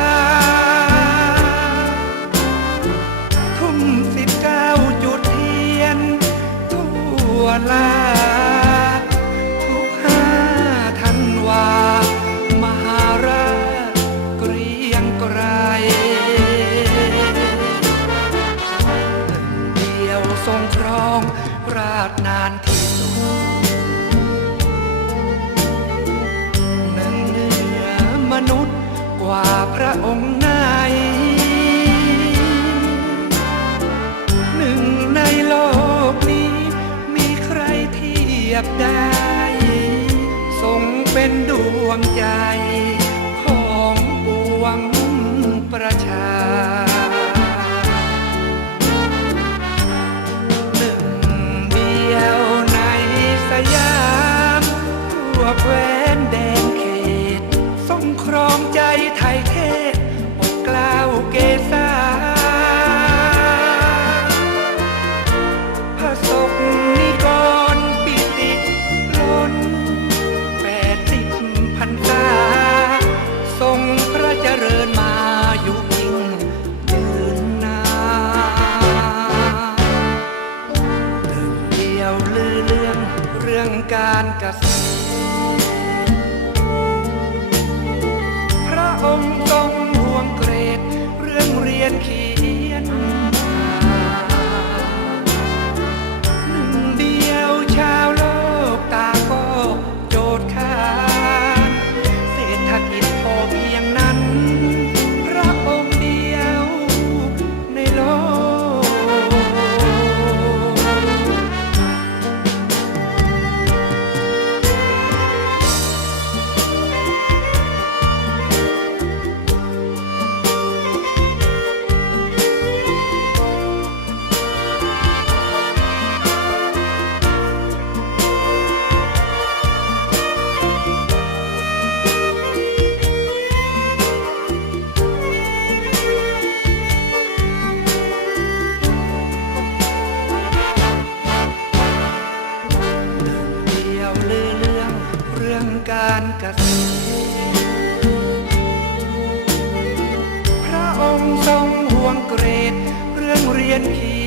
าทุ่มสิบเก้าจุดเทียน ทั่วลาทุกห้าธันวา มหาราชเกรียงไกรหนึ่งเดียวทรงครองราชนานที่สุด องค์ไหน หนึ่งในโลกนี้ มีใครเทียบได้ ทรงเป็นดวงใจ ของปวงประชา ก การเกษตรพระองค์ทรงห่วงเกรดเรื่องเรียนขี